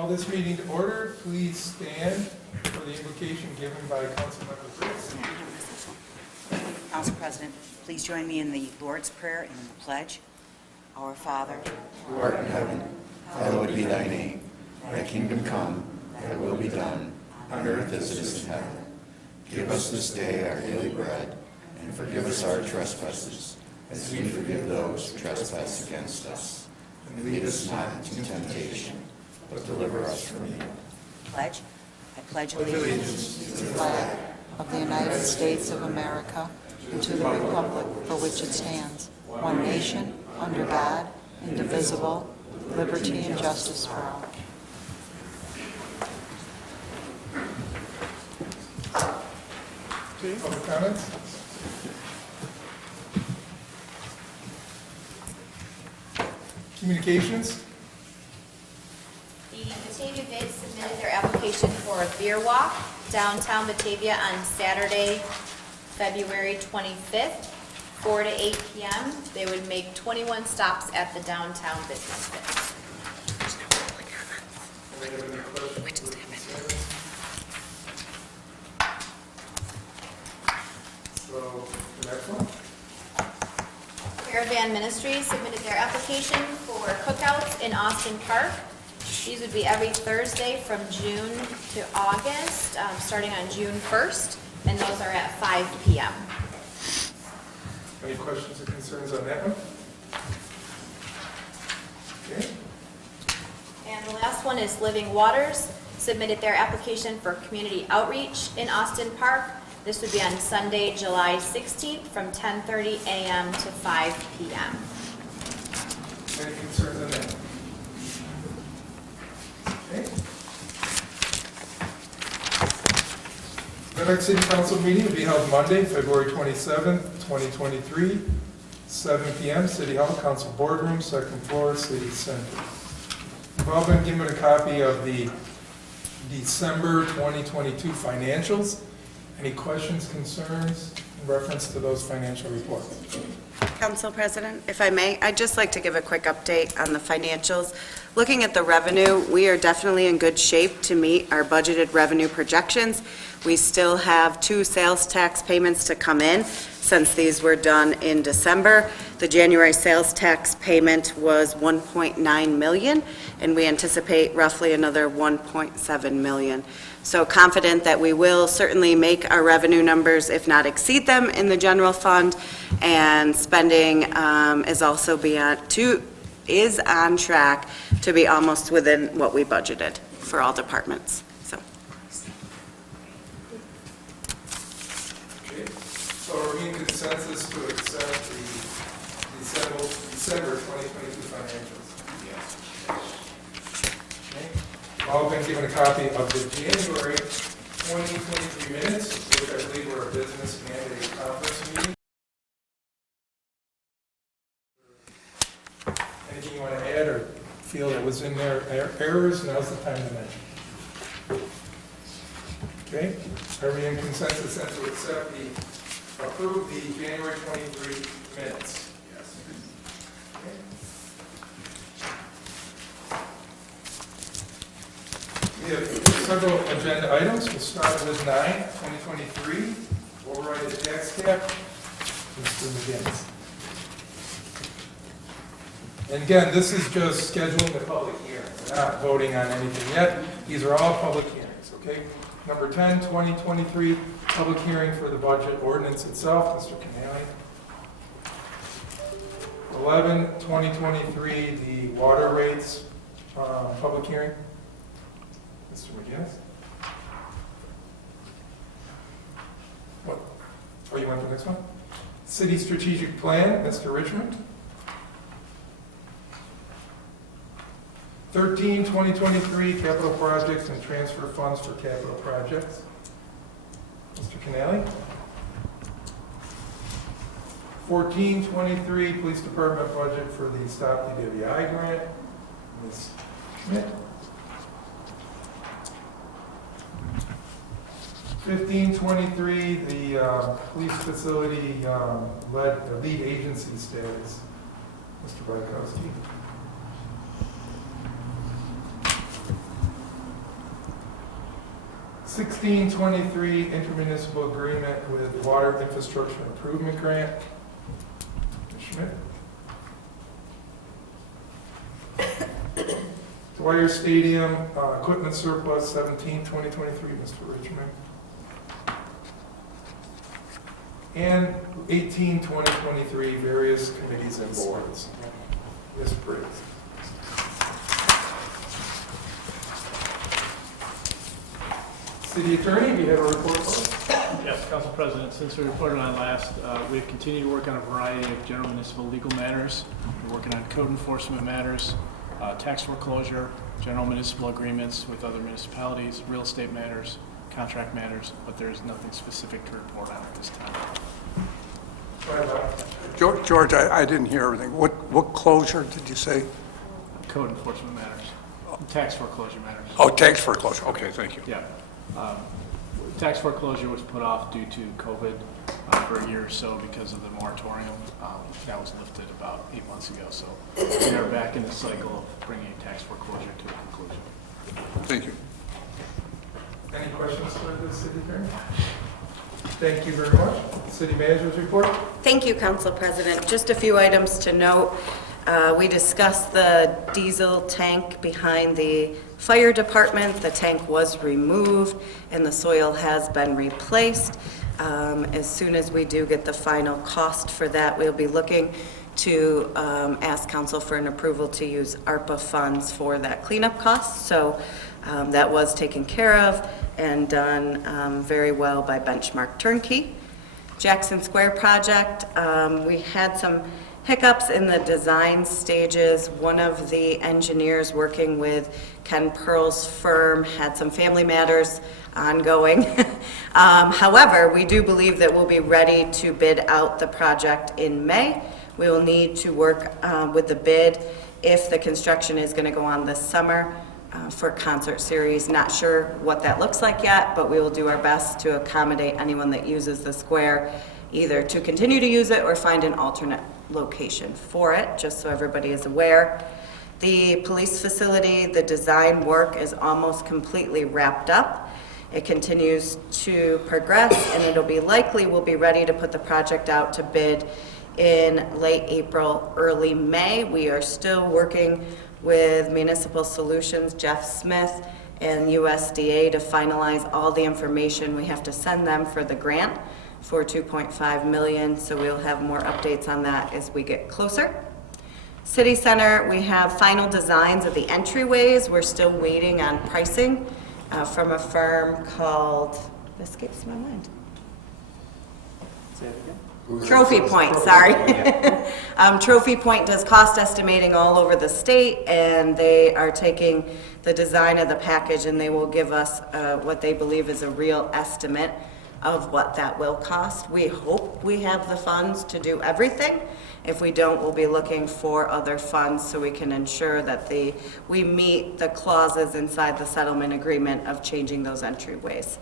Call this meeting to order. Please stand for the invocation given by Councilmember Briggs. Council President, please join me in the Lord's Prayer and in the pledge. Our Father, who art in heaven, hallowed be thy name. Thy kingdom come, thy will be done, on earth as it is in heaven. Give us this day our daily bread, and forgive us our trespasses, as we forgive those who trespass against us. And lead us not into temptation, but deliver us from evil. pledge. I pledge allegiance to the flag of the United States of America and to the republic for which it stands, one nation, under God, indivisible, with liberty and justice for all. Okay, other comments? Communications? The Batavia Bids submitted their application for a beer walk downtown Batavia on Saturday, February 25th, 4 to 8 p.m. They would make 21 stops at the downtown business district. So, the next one? Caravan Ministries submitted their application for cookouts in Austin Park. These would be every Thursday from June to August, starting on June 1st, and those are at 5 p.m. Any questions or concerns on that one? Okay. And the last one is Living Waters, submitted their application for community outreach in Austin Park. This would be on Sunday, July 16th from 10:30 a.m. to 5 p.m. Any concerns on that? Okay. The next city council meeting will be held Monday, February 27th, 2023, 7 p.m., City Hall, Council Boardroom, second floor, City Center. You've all been given a copy of the December 2022 financials. Any questions, concerns in reference to those financial reports? Council President, if I may, I'd just like to give a quick update on the financials. Looking at the revenue, we are definitely in good shape to meet our budgeted revenue projections. We still have 2 sales tax payments to come in since these were done in December. The January sales tax payment was $1.9 million, and we anticipate roughly another $1.7 million. So confident that we will certainly make our revenue numbers, if not exceed them, in the general fund, and spending is also is on track to be almost within what we budgeted for all departments. So. Okay. So are we in consensus to accept the December 2022 financials? Yes. Okay. All been given a copy of the January 2023 minutes, which I believe were a business mandate conference meeting. Anything you want to add or feel that was in there errors? Now's the time to mention. Okay. Are we in consensus then to approve the January 23 minutes? Yes. Okay. We have several agenda items. We'll start with 9, 2023, override the tax cap. Mr. McGinnis. And again, this is just scheduling the public hearing. We're not voting on anything yet. These are all public hearings, okay? Number 10, 2023, public hearing for the budget ordinance itself. Mr. Canale. 11, 2023, the water rates public hearing. Mr. McGinnis? What? Oh, you want the next one? City strategic plan, Mr. Richmond. 13, 2023, capital projects and transfer funds for capital projects. Mr. Canale. 14, 23, police department budget for the Stop BATAVIA grant. Ms. Schmidt. 1523, the police facility lead agency status. Mr. Bykowski. 1623 intermunicipal agreement with Water Infrastructure Improvement Grant. Ms. Schmidt. Dwyer Stadium equipment surplus 17/2023, Mr. Richmond. And 18/2023 various committees and boards. Ms. Briggs. City Attorney, do you have a report for us? Yes, Council President, since we reported on last, we've continued to work on a variety of general municipal legal matters. We're working on code enforcement matters, tax foreclosure, general municipal agreements with other municipalities, real estate matters, contract matters, but there's nothing specific to report on at this time. George, I didn't hear everything. What closure did you say? Code enforcement matters, tax foreclosure matters. Oh, tax foreclosure. Okay, thank you. Yeah. Tax foreclosure was put off due to COVID for a year or so because of the moratorium. That was lifted about 8 months ago. So we are back in the cycle of bringing tax foreclosure to a conclusion. Thank you. Any questions for the city attorney? Thank you very much. City manager's report. Thank you, Council President. Just a few items to note. We discussed the diesel tank behind the fire department. The tank was removed and the soil has been replaced. As soon as we do get the final cost for that, we'll be looking to ask council for an approval to use ARPA funds for that cleanup cost. So that was taken care of and done very well by Benchmark Turnkey. Jackson Square project, we had some hiccups in the design stages. One of the engineers working with Ken Pearl's firm had some family matters ongoing. However, we do believe that we'll be ready to bid out the project in May. We will need to work with the bid if the construction is going to go on this summer for concert series. Not sure what that looks like yet, but we will do our best to accommodate anyone that uses the square, either to continue to use it or find an alternate location for it, just so everybody is aware. The police facility, the design work is almost completely wrapped up. It continues to progress, and it'll be likely we'll be ready to put the project out to bid in late April, early May. We are still working with Municipal Solutions, Jeff Smith, and USDA to finalize all the information we have to send them for the grant for $2.5 million, so we'll have more updates on that as we get closer. City Center, we have final designs of the entryways. We're still waiting on pricing from a firm called, it escapes my mind. Say it again. Trophy Point, sorry. Trophy Point does cost estimating all over the state, and they are taking the design of the package and they will give us what they believe is a real estimate of what that will cost. We hope we have the funds to do everything. If we don't, we'll be looking for other funds so we can ensure that we meet the clauses inside the settlement agreement of changing those entryways.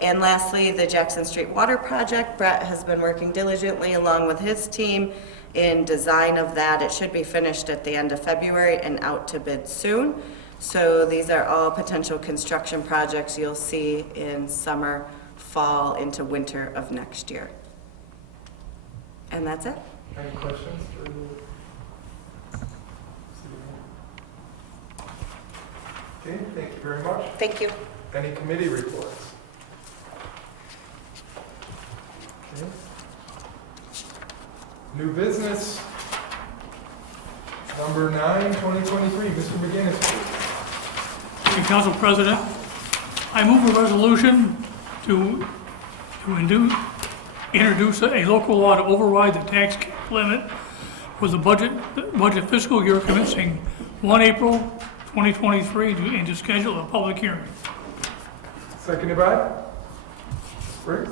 And lastly, the Jackson Street Water Project. Brett has been working diligently along with his team in design of that. It should be finished at the end of February and out to bid soon. So these are all potential construction projects you'll see in summer, fall, into winter of next year. And that's it. Any questions for the city? Okay, thank you very much. Thank you. Any committee reports? Okay. New business, number 9, 2023. Mr. McGinnis, please. Thank you, Council President. I move a resolution to introduce a local law to override the tax cap limit for the budget fiscal year commencing 1 April 2023 and to schedule a public hearing. Seconded by? Briggs?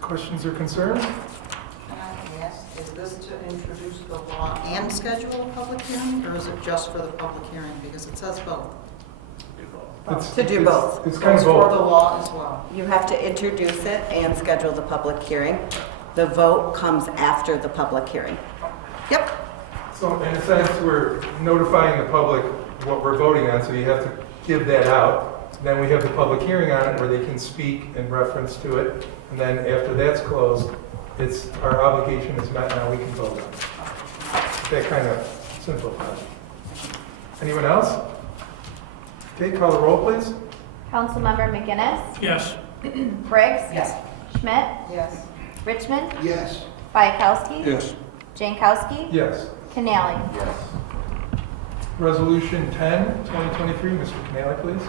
Questions or concerns? Yes, is this to introduce the law and schedule a public hearing, or is it just for the public hearing? Because it says both. To do both. It's kind of For the both. law as well. You have to introduce it and schedule the public hearing. The vote comes after the public hearing. Yep. So in a sense, we're notifying the public what we're voting on, so you have to give that out. Then we have the public hearing on it where they can speak in reference to it. And then after that's closed, it's, our obligation is met, now we can vote on it. That kind of simplifies it. Anyone else? Okay, call the roll, please. Councilmember McGinnis, Yes. Briggs. Yes. Schmidt, Yes. Richmond, Yes. Bayakowski. Yes. Jankowski. Yes. Canali. Yes. Resolution 10, 2023, Mr. Canali, please.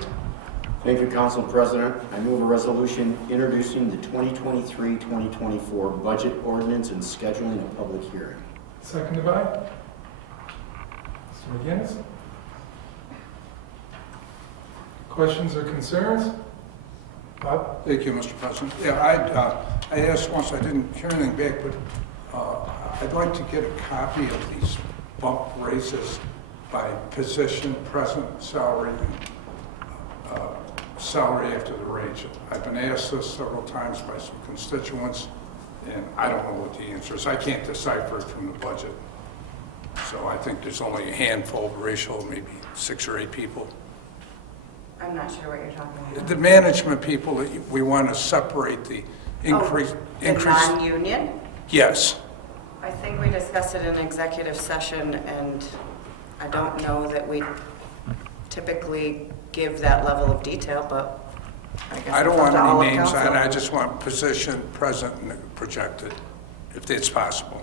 Thank you, Council President. I move a resolution introducing the 2023-2024 budget ordinance and scheduling a public hearing. Seconded by? Mr. McGinnis? Questions or concerns? Bob? Thank you, Mr. President. Yeah, I asked once, I didn't hear anything back, but I'd like to get a copy of these bump raises by position, present salary, and salary after the range. I've been asked this several times by some constituents, and I don't know what the answer is. I can't decipher it from the budget. So I think there's only a handful of racial, maybe 6 or 8 people. I'm not sure what you're talking about. The management people, we want to separate the increase. The non-union? Yes. I think we discussed it in executive session, and I don't know that we typically give that level of detail, but I guess I don't it's up want to all of any names council. on it. I just want position, present, and projected, if it's possible.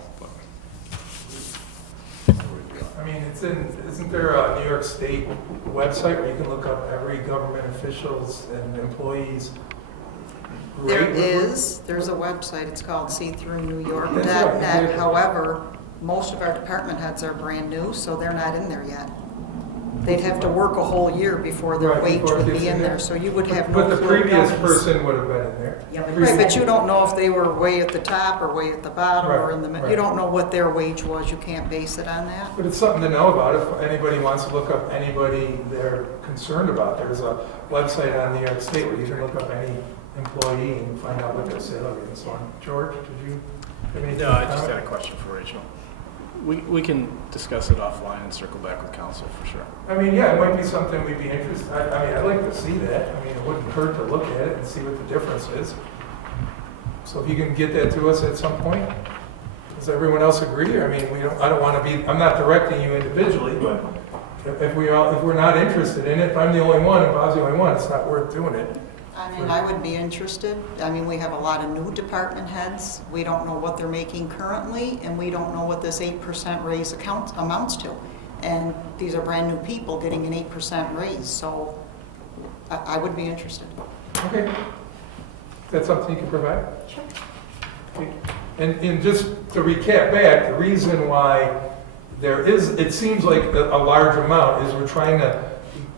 I mean, isn't there a New York State website where you can look up every government officials and employees' There rate? there's a website, it's called That's right. seethroughnewyork.net. However, most of our department heads are brand new, so they're not in there yet. They'd have to work a whole year before their Right, wage before it would gets be in in there, there. so you would have no But the clue previous what person would have been in there. Yeah, but Right, but you don't know if they were way at the top or way at the bottom or Right, in the middle. right. You don't know what their wage was, you can't base it on that. But it's something to know about if anybody wants to look up anybody they're concerned about. There's a website on New York State where you can look up any employee and find out what their salary and so on. George, did you have anything? No, I just to had a question for Rachel. We can discuss it offline and circle back with council for sure. I mean, yeah, it might be something we'd be interested, I mean, I'd like to see that. I mean, it wouldn't hurt to look at it and see what the difference is. So if you can get that to us at some point, does everyone else agree? I mean, I don't want to be, I'm not directing you individually, but if we're not interested in it, if I'm the only one and Bob's the only one, it's not worth doing it. I mean, I would be interested. I mean, we have a lot of new department heads. We don't know what they're making currently, and we don't know what this 8% raise amounts to. And these are brand new people getting an 8% raise, so I would be interested. Okay. Is that something you can provide? Sure. Okay. And just to recap back, the reason why there is, it seems like a large amount is we're trying to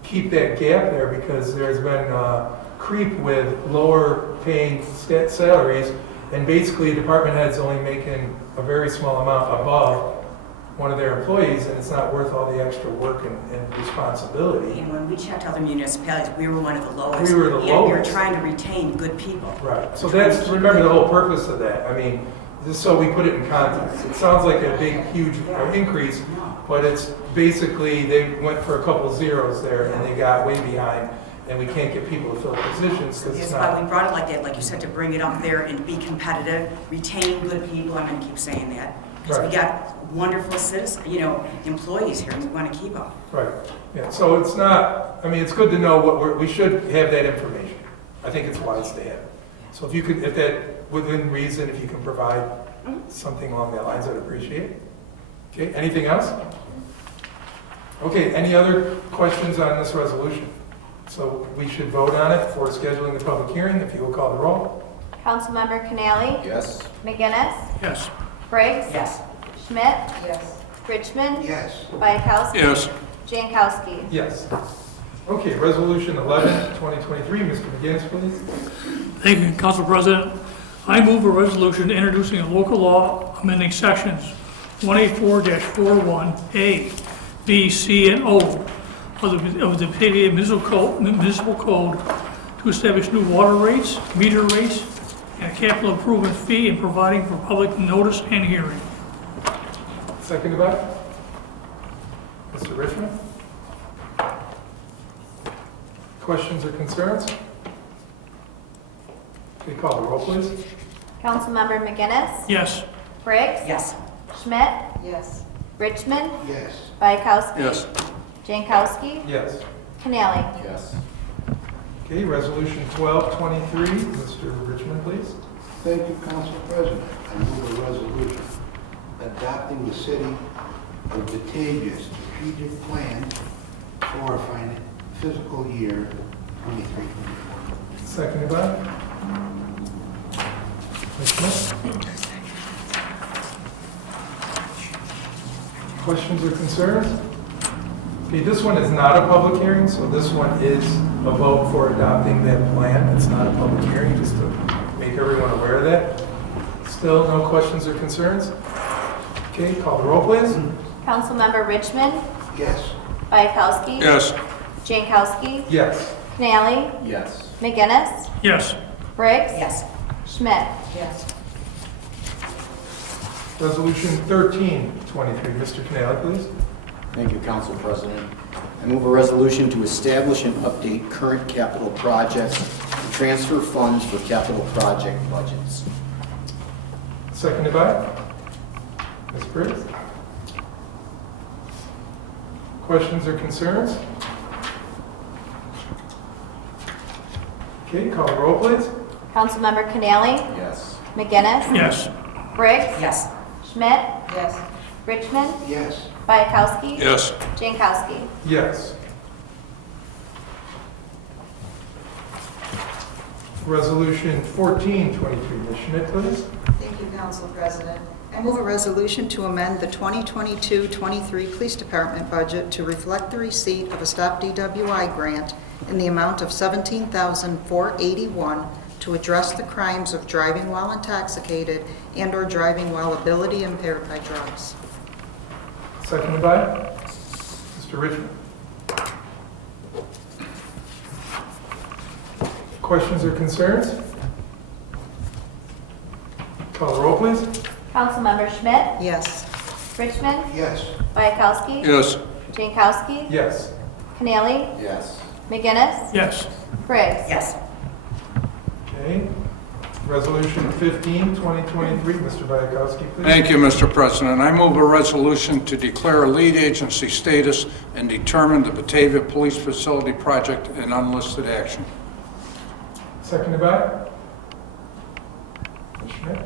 keep that gap there because there's been creep with lower paying salaries, and basically department heads only making a very small amount above one of their employees, and it's not worth all the extra work and responsibility. And when we checked other municipalities, we were one of the lowest. We were the And we were lowest. trying to retain good people. Right, so that's, remember the whole purpose of that. I mean, just so we put it in context. It sounds like a big, huge increase, but it's basically, they went for a couple zeros there and they got way behind, and we can't get people to fill positions because it's That's why not. we brought it like that, like you said, to bring it up there and be competitive, retain good people. I'm gonna keep saying that. Because we Right. got wonderful citizens, employees here, and we want to keep them. Right, yeah, so it's not, I mean, it's good to know we should have that information. I think it's wise to have. So if you could, if that, within reason, if you can provide something along that lines, I'd appreciate it. Okay, anything else? Okay, any other questions on this resolution? So we should vote on it for scheduling the public hearing, if you will call the roll. Councilmember Canali, Yes. McGinnis, Yes. Briggs. Yes. Schmidt. Yes. Richmond. Yes. Bayakowski. Yes. Jankowski. Yes. Okay, resolution 11, 2023, Mr. McGinnis, please. Thank you, Council President. I move a resolution introducing a local law amending sections 184-41A, B, C, and O of the Batavia Municipal Code to establish new water rates, meter rates, and a capital improvement fee, and providing for public notice and hearing. Seconded by Mr. Richmond. Questions or concerns? Okay, call the roll, please. Councilmember McGinnis, Yes. Briggs, Yes. Schmidt, Yes. Richmond, Yes. Bayakowski. Yes. Jankowski, Yes. Canali. Yes. Okay, resolution 1223, Mr. Richmond, please. Thank you, Council President. I move a resolution adopting the city of Batavia strategic plan for fiscal year 23-24. Seconded by? Ms. Schmidt? Questions or concerns? Okay, this one is not a public hearing, so this one is a vote for adopting that plan. It's not a public hearing, just to make everyone aware of that. Still, no questions or concerns? Okay, call the roll, please. Councilmember Richmond, Yes. Bayakowski. Yes. Jankowski, Yes. Canali, Yes. McGinnis, Yes. Briggs. Yes. Schmidt. Yes. Resolution 1323, Mr. Canali, please. Thank you, Council President. I move a resolution to establish and update current capital projects and transfer funds for capital project budgets. Seconded by? Ms. Briggs? Questions or concerns? Okay, call the roll, please. Councilmember Canali, Yes. McGinnis, Yes. Briggs. Yes. Schmidt, Yes. Richmond, Yes. Bayakowski. Yes. Jankowski. Yes. Resolution 1423, Ms. Schmidt, please. Thank you, Council President. I move a resolution to amend the 2022-23 Police Department budget to reflect the receipt of a Stop DWI grant in the amount of $17,481 to address the crimes of driving while intoxicated and/or driving while ability impaired by drugs. Seconded by Mr. Richmond. Questions or concerns? Call the roll, please. Councilmember Schmidt, Yes. Richmond, Yes. Yes. Bayakowski. Jankowski, Yes. Canali, Yes. McGinnis, Yes. Briggs. Yes. Okay. Resolution 15, 2023, Mr. Bayakowski, please. Thank you, Mr. President. I move a resolution to declare a lead agency status and determine the Batavia Police Facility Project an unlisted action. Seconded by? Ms. Schmidt.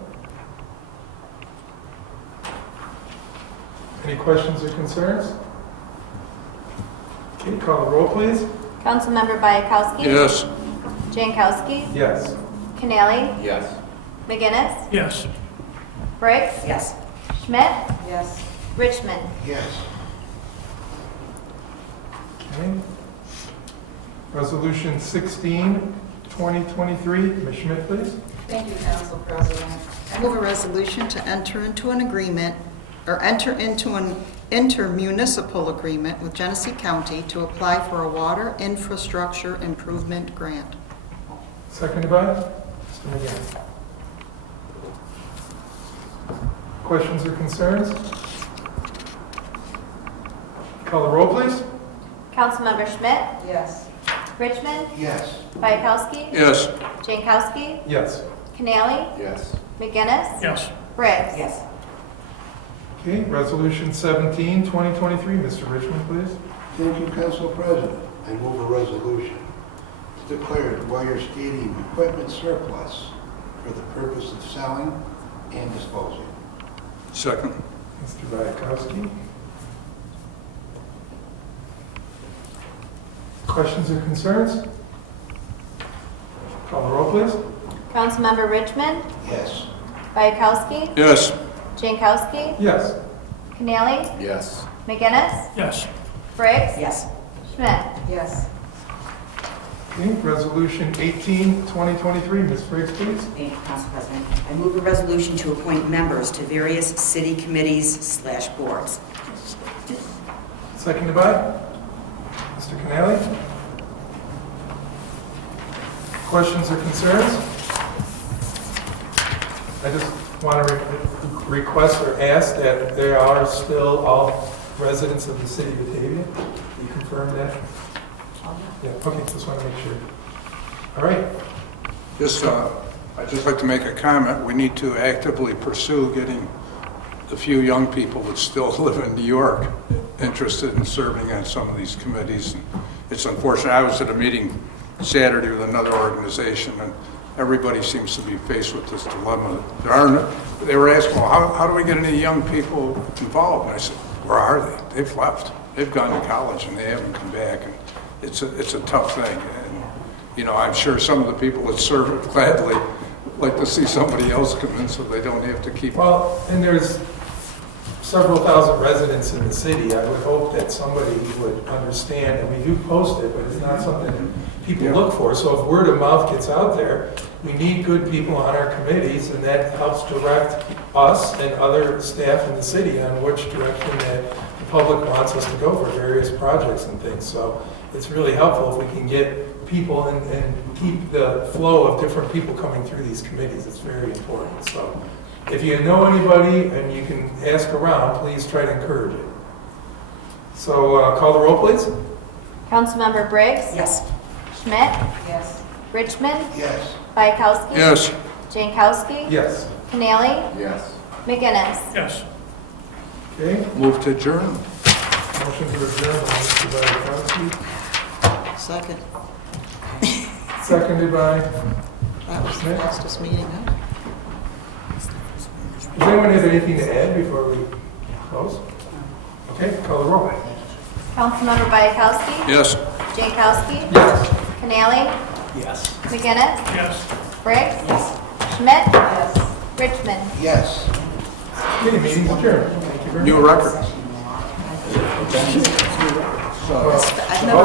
Any questions or concerns? Okay, call the roll, please. Councilmember Bayakowski. Yes. Jankowski, Yes. Canali, Yes. McGinnis, Yes. Briggs. Yes. Schmidt, Yes. Richmond. Yes. Okay. Resolution 16, 2023, Ms. Schmidt, please. Thank you, Council President. I move a resolution to enter into an agreement, or enter into an intermunicipal agreement with Genesee County to apply for a water infrastructure improvement grant. Seconded by Mr. McGinn. Questions or concerns? Call the roll, please. Councilmember Schmidt, Yes. Richmond, Yes. Bayakowski. Yes. Jankowski, Yes. Canali, Yes. McGinnis, Yes. Briggs. Yes. Okay, Resolution 17, 2023, Mr. Richmond, please. Thank you, Council President. I move a resolution to declare Dwyer Stadium equipment surplus for the purpose of selling and disposing. Second. Mr. Bayakowski. Questions or concerns? Call the roll, please. Councilmember Richmond, Yes. Bayakowski, Yes. Jankowski, Yes. Canali, Yes. McGinnis, Yes. Briggs. Yes. Schmidt. Yes. Okay, Resolution 18, 2023, Ms. Briggs, please. Thank you, Council President. I move a resolution to appoint members to various city committees/boards. Seconded by Mr. Canali. Questions or concerns? I just want to request or ask that they are still all residents of the city of Batavia. Can you confirm that? Yeah, okay, just want to make sure. All right, I'd just like to make a comment. We need to actively pursue getting the few young people that still live in New York interested in serving on some of these committees. And it's unfortunate. I was at a meeting Saturday with another organization, and everybody seems to be faced with this dilemma. They were asking, well, how do we get any young people involved? And I said, where are they? They've left. They've gone to college and they haven't come back. And it's a tough thing. And, you know, I'm sure some of the people that serve it gladly like to see somebody else come in so they don't have to keep. well, and there's several thousand residents in the city. I would hope that somebody would understand, and we do post it, but it's not something people look for. So if word of mouth gets out there, we need good people on our committees, and that helps direct us and other staff in the city on which direction that the public wants us to go for various projects and things. So it's really helpful if we can get people and keep the flow of different people coming through these committees. It's very important. So if you know anybody and you can ask around, please try to encourage it. So call the roll, please. Councilmember Briggs? Yes. Schmidt? Yes. Richmond? Yes. Bayakowski? Yes. Jankowski? Yes. Canali? Yes. McGinnis? Yes. Okay. Move to adjourn. Motion to adjourn by Mr. Bayakowski, Second. seconded by, That was the fastest meeting, huh? does anyone have anything to add before we close? Okay, call the roll. Councilmember Bayakowski? Yes. Jankowski? Yes. Canali? Yes. McGinnis? Yes. Briggs? Yes. Schmidt? Yes. Richmond? Yes. Okay, meeting's adjourned. Thank you very much. New record. I've never